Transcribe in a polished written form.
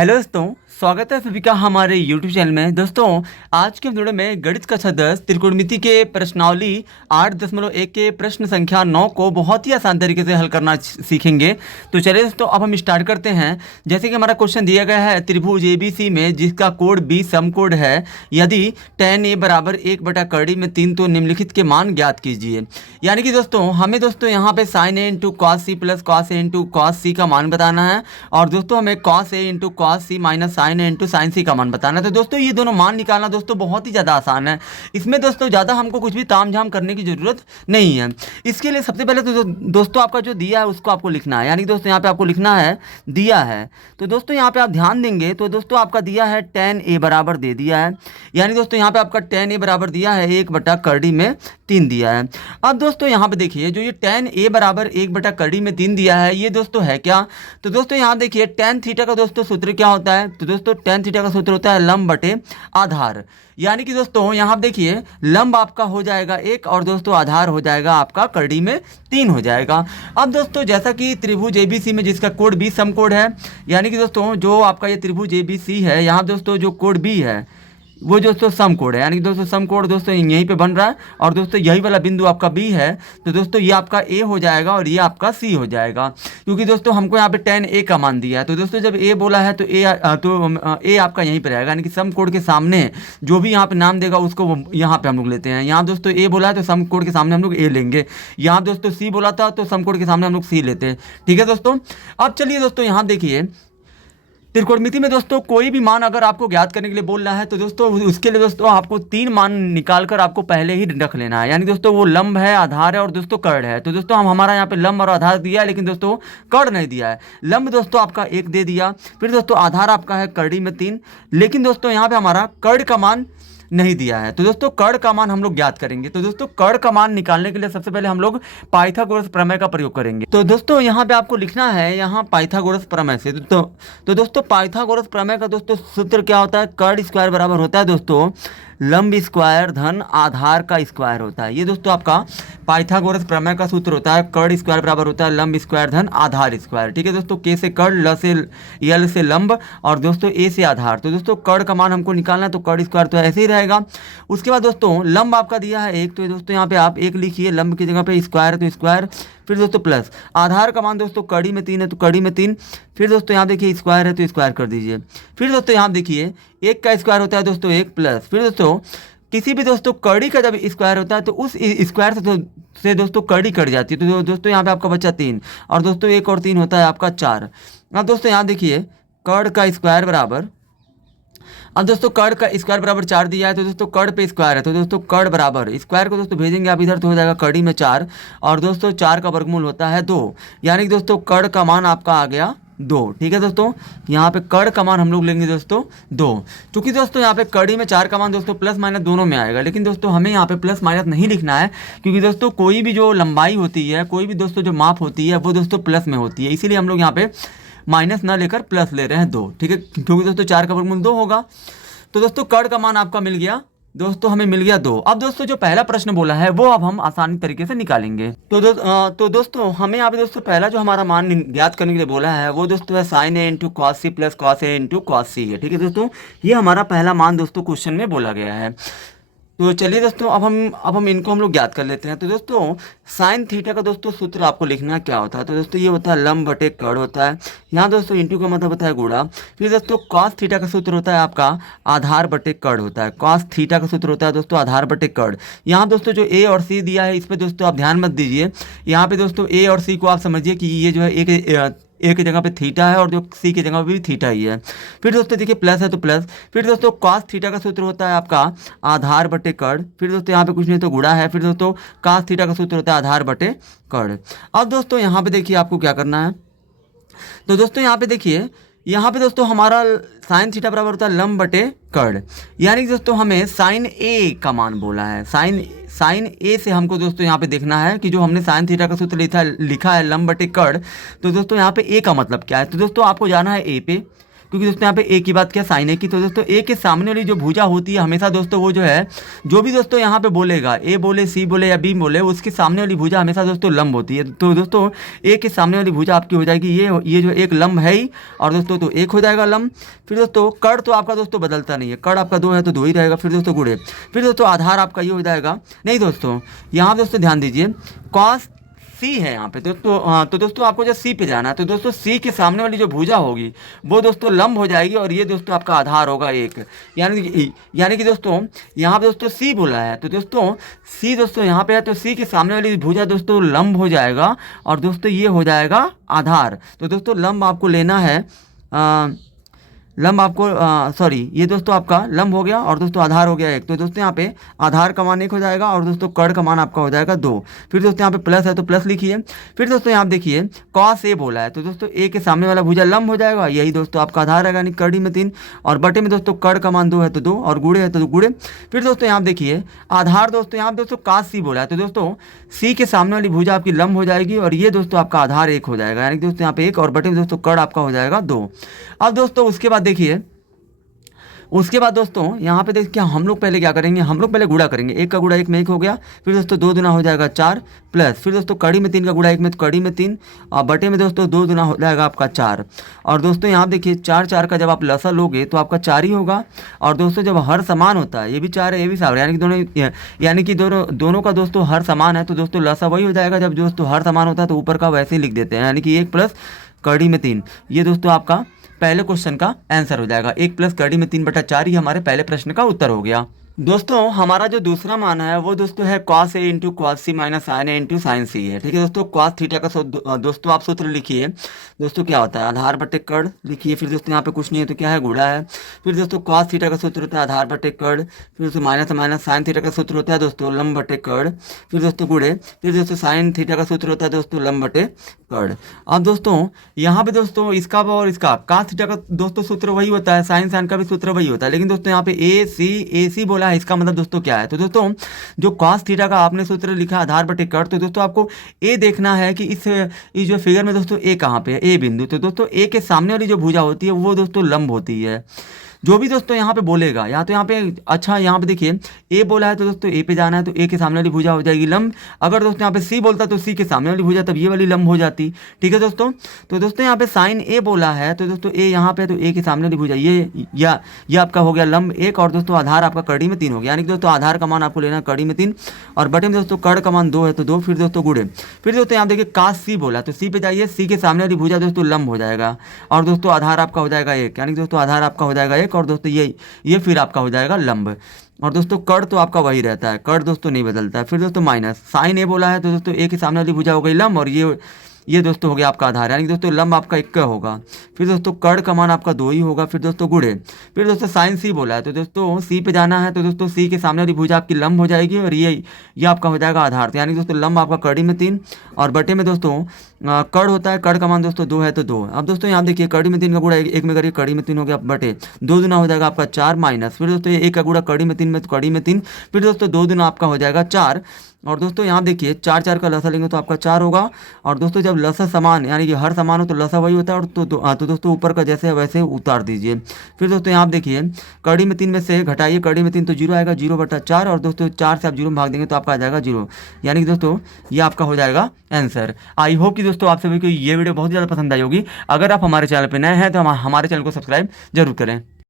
Hello दोस्तों, स्वागत है सभी का हमारे YouTube चैनल में। दोस्तों, आज के वीडियो में गणित कक्षा 10 त्रिकोणमिति के प्रश्नावली 8.1 के प्रश्न संख्या 9 को बहुत ही आसान तरीके से हल करना सीखेंगे। तो चलिए दोस्तों, अब हम स्टार्ट करते हैं। जैसे कि हमारा क्वेश्चन दिया गया है त्रिभुज ABC में जिसका कोण B समकोण है, यदि tan A बराबर 1/3 में 3 तो निम्नलिखित के मान ज्ञात कीजिए। यानी कि दोस्तों हमें यहाँ पे sin A into cos C plus cos A into cos C का मान बताना है, और दोस्तों हमें cos A into cos C minus sin A into sin C का मान बताना है। तो दोस्तों ये दोनों मान निकालना दोस्तों बहुत ही ज़्यादा आसान है। इसमें दोस्तों ज़्यादा हमको कुछ भी तामझाम करने की ज़रूरत नहीं है। इसके लिए सबसे पहले तो दोस्तों आपका जो दिया है उसको आपको लिखना है। यानी कि दोस्तों यहाँ पे आपको लिखना है दिया है, तो दोस्तों यहाँ पे आप ध्यान देंगे तो दोस्तों आपका दिया है tan A बराबर दे दिया है। यानी दोस्तों यहाँ पे आपका tan A बराबर दिया है 1/3 में 3 दिया है। अब दोस्तों यहाँ पे देखिए जो ये tan A बराबर 1/3 में 3 दिया है, ये दोस्तों है क्या? तो दोस्तों यहाँ देखिए tan थीटा का दोस्तों सूत्र क्या होता है? तो दोस्तों tan थीटा का सूत्र होता है लंब बटे आधार। यानी कि दोस्तों यहाँ पे देखिए लंब आपका हो जाएगा 1 और दोस्तों आधार हो जाएगा आपका कड़ी में 3 हो जाएगा। अब दोस्तों जैसा कि त्रिभुज ABC में जिसका कोण B समकोण है, यानी कि दोस्तों जो आपका ये त्रिभुज ABC है, यहाँ दोस्तों जो कोण B है वो दोस्तों समकोण है। यानी कि दोस्तों समकोण दोस्तों यहीं पे बन रहा है, और दोस्तों यही वाला बिंदु आपका B है। तो दोस्तों ये आपका A हो जाएगा और ये आपका C हो जाएगा, क्योंकि दोस्तों हमको यहाँ पे tan A का मान दिया है। तो दोस्तों जब A बोला है तो A आपका यहीं पर रहेगा। यानी कि समकोण के सामने जो भी यहाँ पे नाम देगा उसको यहाँ पे हम लोग लेते हैं। यहाँ दोस्तों A बोला है तो समकोण के सामने हम लोग A लेंगे। यहाँ दोस्तों C बोला था तो समकोण के सामने हम लोग C लेते हैं। ठीक है दोस्तों। अब चलिए दोस्तों यहाँ देखिए त्रिकोणमिति में दोस्तों कोई भी मान अगर आपको ज्ञात करने के लिए बोल रहा है तो दोस्तों उसके लिए दोस्तों आपको 3 मान निकाल कर आपको पहले ही रख लेना है। यानी दोस्तों वो लंब है, आधार है और दोस्तों कर्ण है। तो दोस्तों हमारा यहाँ पे लंब और आधार दिया है, लेकिन दोस्तों कर्ण नहीं दिया है। लंब दोस्तों आपका 1 दे दिया, फिर दोस्तों आधार आपका है कड़ी में 3, लेकिन दोस्तों यहाँ पे हमारा कर्ण का मान नहीं दिया है। तो दोस्तों कर्ण का मान हम लोग ज्ञात करेंगे। तो दोस्तों कर्ण का मान निकालने के लिए सबसे पहले हम लोग पाइथागोरस प्रमेय का प्रयोग करेंगे। तो दोस्तों यहाँ पे आपको लिखना है यहाँ पाइथागोरस प्रमेय से। तो दोस्तों पाइथागोरस प्रमेय का दोस्तों सूत्र क्या होता है? कर्ण स्क्वायर बराबर होता है दोस्तों लंब स्क्वायर धन आधार का स्क्वायर होता है। ये दोस्तों आपका पाइथागोरस प्रमेय का सूत्र होता है। कर्ण स्क्वायर बराबर होता है लंब स्क्वायर धन आधार स्क्वायर। ठीक है दोस्तों, के से कर्ण, ल से यल से लंब और दोस्तों ए से आधार। तो दोस्तों कर्ण का मान हमको निकालना है, तो कर्ण स्क्वायर तो ऐसे ही रहेगा। उसके बाद दोस्तों लंब आपका दिया है 1, तो दोस्तों यहाँ पे आप 1 लिखिए, लंब की जगह पे स्क्वायर है तो स्क्वायर, फिर दोस्तों प्लस आधार का मान दोस्तों कड़ी में 3 है तो कड़ी में 3, फिर दोस्तों यहाँ देखिए स्क्वायर है तो स्क्वायर कर दीजिए। फिर दोस्तों यहाँ देखिए 1 का स्क्वायर होता है दोस्तों 1 प्लस, फिर दोस्तों किसी भी दोस्तों कड़ी का जब स्क्वायर होता है तो उस स्क्वायर से दोस्तों कड़ी कट जाती है। तो दोस्तों यहाँ पे आपका बचा 3, और दोस्तों 1 और 3 होता है आपका 4। अब दोस्तों यहाँ देखिए कर्ण का स्क्वायर बराबर, अब दोस्तों कर्ण का स्क्वायर बराबर 4 दिया है, तो दोस्तों कर्ण पे स्क्वायर है तो दोस्तों कर्ण बराबर स्क्वायर को दोस्तों भेजेंगे आप इधर तो हो जाएगा कड़ी में 4, और दोस्तों 4 का वर्गमूल होता है 2। यानी कि दोस्तों कर्ण का मान आपका आ गया 2। ठीक है दोस्तों, यहाँ पे कर्ण का मान हम लोग लेंगे दोस्तों 2। क्योंकि दोस्तों यहाँ पे कड़ी में 4 का मान दोस्तों प्लस माइनस दोनों में आएगा, लेकिन दोस्तों हमें यहाँ पे प्लस माइनस नहीं लिखना है, क्योंकि दोस्तों कोई भी जो लंबाई होती है, कोई भी दोस्तों जो माप होती है वो दोस्तों प्लस में होती है। इसीलिए हम लोग यहाँ पे माइनस ना लेकर प्लस ले रहे हैं 2। ठीक है, क्योंकि दोस्तों 4 का वर्गमूल 2 होगा। तो दोस्तों कर्ण का मान आपका मिल गया दोस्तों, हमें मिल गया 2। अब दोस्तों जो पहला प्रश्न बोला है वो अब हम आसानी तरीके से निकालेंगे। तो दोस्तों हमें यहाँ पे दोस्तों पहला जो हमारा मान ज्ञात करने के लिए बोला है वो दोस्तों है sin A into cos C plus cos A into cos C है। ठीक है दोस्तों, ये हमारा पहला मान दोस्तों क्वेश्चन में बोला गया है। तो चलिए दोस्तों अब हम इनको हम लोग ज्ञात कर लेते हैं। तो दोस्तों साइन थीटा का दोस्तों सूत्र आपको लिखना क्या होता है? तो दोस्तों ये होता है लंब बटे कर्ण होता है। यहाँ दोस्तों इंटू का मतलब होता है गुणा। फिर दोस्तों कॉस थीटा का सूत्र होता है आपका आधार बटे कर्ण होता है। कॉस थीटा का सूत्र होता है दोस्तों आधार बटे कर्ण। यहाँ दोस्तों जो ए और सी दिया है इस पर दोस्तों आप ध्यान मत दीजिए। यहाँ पे दोस्तों ए और सी को आप समझिए कि ये जो है ए की जगह पे थीटा है और जो सी की जगह पे भी थीटा ही है। फिर दोस्तों देखिए प्लस है तो प्लस, फिर दोस्तों कॉस थीटा का सूत्र होता है आपका आधार बटे कर्ण, फिर दोस्तों यहाँ पे कुछ नहीं तो गुणा है, फिर दोस्तों कॉस थीटा का सूत्र होता है आधार बटे कर्ण। अब दोस्तों यहाँ पे देखिए आपको क्या करना है। तो दोस्तों यहाँ पे देखिए, यहाँ पे दोस्तों हमारा साइन थीटा बराबर होता है लंब बटे कर्ण। यानी कि दोस्तों हमें साइन ए का मान बोला है। साइन ए से हमको दोस्तों यहाँ पे देखना है कि जो हमने साइन थीटा का सूत्र लिखा है लंब बटे कर्ण, तो दोस्तों यहाँ पे ए का मतलब क्या है? तो दोस्तों आपको जाना है ए पे। क्योंकि दोस्तों यहाँ पे ए की बात किया साइन ए की, तो दोस्तों ए के सामने वाली जो भुजा होती है हमेशा दोस्तों वो जो है, जो भी दोस्तों यहाँ पे बोलेगा, ए बोले, सी बोले या बी बोले, उसके सामने वाली भुजा हमेशा दोस्तों लंब होती है। तो दोस्तों ए के सामने वाली भुजा आपकी हो जाएगी ये जो एक लंब है ही, और दोस्तों तो एक हो जाएगा लंब। फिर दोस्तों कड़ तो आपका दोस्तों बदलता नहीं है, कड़ आपका 2 है तो 2 ही रहेगा। फिर दोस्तों गुणे, फिर दोस्तों आधार आपका ये हो जाएगा, नहीं दोस्तों यहाँ दोस्तों ध्यान दीजिए, कॉस सी है यहाँ पे दोस्तों। तो दोस्तों आपको जब सी पे जाना है, तो दोस्तों सी के सामने वाली जो भुजा होगी वो दोस्तों लंब हो जाएगी, और ये दोस्तों आपका आधार होगा एक, यानी कि दोस्तों यहाँ पे दोस्तों सी बोला है, तो दोस्तों सी दोस्तों यहाँ पे है, तो सी के सामने वाली भुजा दोस्तों लंब हो जाएगा, और दोस्तों ये हो जाएगा आधार। तो दोस्तों लंब आपको लेना है, लंब आपको सॉरी ये दोस्तों आपका लंब हो गया, और दोस्तों आधार हो गया एक। तो दोस्तों यहाँ पे आधार का मान 1 हो जाएगा, और दोस्तों कड़ का मान आपका हो जाएगा 2। फिर दोस्तों यहाँ पे प्लस है तो प्लस लिखिए। फिर दोस्तों यहाँ देखिए कॉस ए बोला है, तो दोस्तों ए के सामने वाला भुजा लंब हो जाएगा, यही दोस्तों आपका आधार है, यानी कड़ी में 3, और बटे में दोस्तों कड़ का मान 2 है तो 2, और गुड़े है तो गुड़े। फिर दोस्तों यहाँ देखिए आधार दोस्तों यहाँ दोस्तों कास सी बोला है, तो दोस्तों सी के सामने वाली भुजा आपकी लंब हो जाएगी, और ये दोस्तों आपका आधार 1 हो जाएगा, यानी कि दोस्तों यहाँ पे 1, और बटे में दोस्तों कड़ आपका हो जाएगा 2। अब दोस्तों उसके बाद देखिए, उसके बाद दोस्तों यहाँ पे देखिए हम लोग पहले क्या करेंगे, हम लोग पहले गुणा करेंगे, 1 का गुणा 1 में 1 हो गया। फिर दोस्तों 2 दूना हो जाएगा 4, प्लस फिर दोस्तों कड़ी में 3 का गुणा 1 में, तो कड़ी में 3, और बटे में दोस्तों 2 दूना हो जाएगा आपका 4। और दोस्तों यहाँ देखिए 4 का जब आप लसा लोगे तो आपका 4 ही होगा। और दोस्तों जब हर समान होता है, ये भी 4 है ये भी 4 है, यानी कि दोनों का दोस्तों हर समान है, तो दोस्तों लसा वही हो जाएगा। जब दोस्तों हर समान होता है तो ऊपर का वैसे ही लिख देते हैं, यानी कि 1 प्लस कड़ी में 3, ये दोस्तों आपका पहले क्वेश्चन का आंसर हो जाएगा। 1 प्लस कड़ी में 3/4 ही हमारे पहले प्रश्न का उत्तर हो गया। दोस्तों हमारा जो दूसरा मान है वो दोस्तों है cos a into cos c minus sine a into sine c है, ठीक है दोस्तों। cos थीटा का दोस्तों आप सूत्र लिखिए, दोस्तों क्या होता है आधार बटे कड़ लिखिए। फिर दोस्तों यहाँ पे कुछ नहीं है तो क्या है गुणा है। फिर दोस्तों cos थीटा का सूत्र होता है आधार बटे कड़। फिर दोस्तों माइनस साइन थीटा का सूत्र होता है दोस्तों लंब बटे कड़। फिर दोस्तों गुणे। फिर दोस्तों साइन थीटा का सूत्र होता है दोस्तों लंब बटे कड़। अब दोस्तों यहाँ पे दोस्तों इसका और इसका cos थीटा का दोस्तों सूत्र वही होता है, साइन का भी सूत्र वही होता है, लेकिन दोस्तों यहाँ पे ए सी बोला है, इसका मतलब दोस्तों क्या है। तो दोस्तों जो cos थीटा का आपने सूत्र लिखा आधार बटे कड़, तो दोस्तों आपको ए देखना है कि इस जो फिगर में दोस्तों ए कहाँ पे है, ए बिंदु। तो दोस्तों ए के सामने वाली जो भुजा होती है वो दोस्तों लंब होती है। जो भी दोस्तों यहाँ पे बोलेगा, या तो यहाँ पे अच्छा यहाँ पे देखिए ए बोला है तो दोस्तों ए पे जाना है, तो ए के सामने वाली भुजा हो जाएगी लंब। अगर दोस्तों यहाँ पे सी बोलता तो सी के सामने वाली भुजा तब ये वाली लंब हो जाती, ठीक है दोस्तों। तो दोस्तों यहाँ पे साइन ए बोला है, तो दोस्तों ए यहाँ पे तो ए के सामने वाली भुजा ये आपका हो गया लंब 1, और दोस्तों आधार आपका कड़ी में 3 हो गया, यानी कि दोस्तों आधार का मान आपको लेना कड़ी में 3, और बटे में दोस्तों कड़ का मान 2 है तो 2। फिर दोस्तों गुणे। फिर दोस्तों यहाँ देखिए कास सी बोला, तो सी पे जाइए, सी के सामने वाली भुजा दोस्तों लंब हो जाएगा, और दोस्तों आधार आपका हो जाएगा 1, यानी कि दोस्तों आधार आपका हो जाएगा 1, और दोस्तों ये फिर आपका हो जाएगा लंब। और दोस्तों कड़ तो आपका वही रहता है, कड़ दोस्तों नहीं बदलता है। फिर दोस्तों माइनस साइन ए बोला है, तो दोस्तों ए के सामने वाली भुजा हो गई लंब, और ये दोस्तों हो गया आपका आधार, यानी कि दोस्तों लंब आपका 1 का होगा। फिर दोस्तों कड़ का मान आपका 2 ही होगा। फिर दोस्तों गुणे। फिर दोस्तों साइन सी बोला है, तो दोस्तों सी पे जाना है, तो दोस्तों सी के सामने वाली भुजा आपकी लंब हो जाएगी, और ये आपका हो जाएगा आधार, यानी कि दोस्तों लंब आपका कड़ी में 3, और बटे में दोस्तों कड़ होता है, कड़ का मान दोस्तों 2 है तो 2। अब दोस्तों यहाँ देखिए कड़ी में 3 का गुणा 1 में करिए, कड़ी में 3 हो गया, बटे 2 दूना हो जाएगा आपका 4 माइनस। फिर दोस्तों ये 1 का गुणा कड़ी में 3 में, तो कड़ी में 3। फिर दोस्तों 2 दूना आपका हो जाएगा 4, और दोस्तों यहाँ देखिए 4 का लसा लेंगे तो आपका 4 होगा। और दोस्तों जब लसा समान यानी कि हर समान हो तो लसा वही होता है, और तो दोस्तों ऊपर का जैसे है वैसे उतार दीजिए। फिर दोस्तों यहाँ देखिए कड़ी में 3 में से घटाइए, कड़ी में 3 तो 0 आएगा, 0/4, और दोस्तों 4 से आप 0 में भाग देंगे तो आपका आ जाएगा 0, यानी कि दोस्तों ये आपका हो जाएगा आंसर। आई होप कि दोस्तों आप सभी को ये वीडियो बहुत ज़्यादा पसंद आई होगी। अगर आप हमारे चैनल पर नए हैं तो हमारे चैनल को सब्सक्राइब जरूर करें।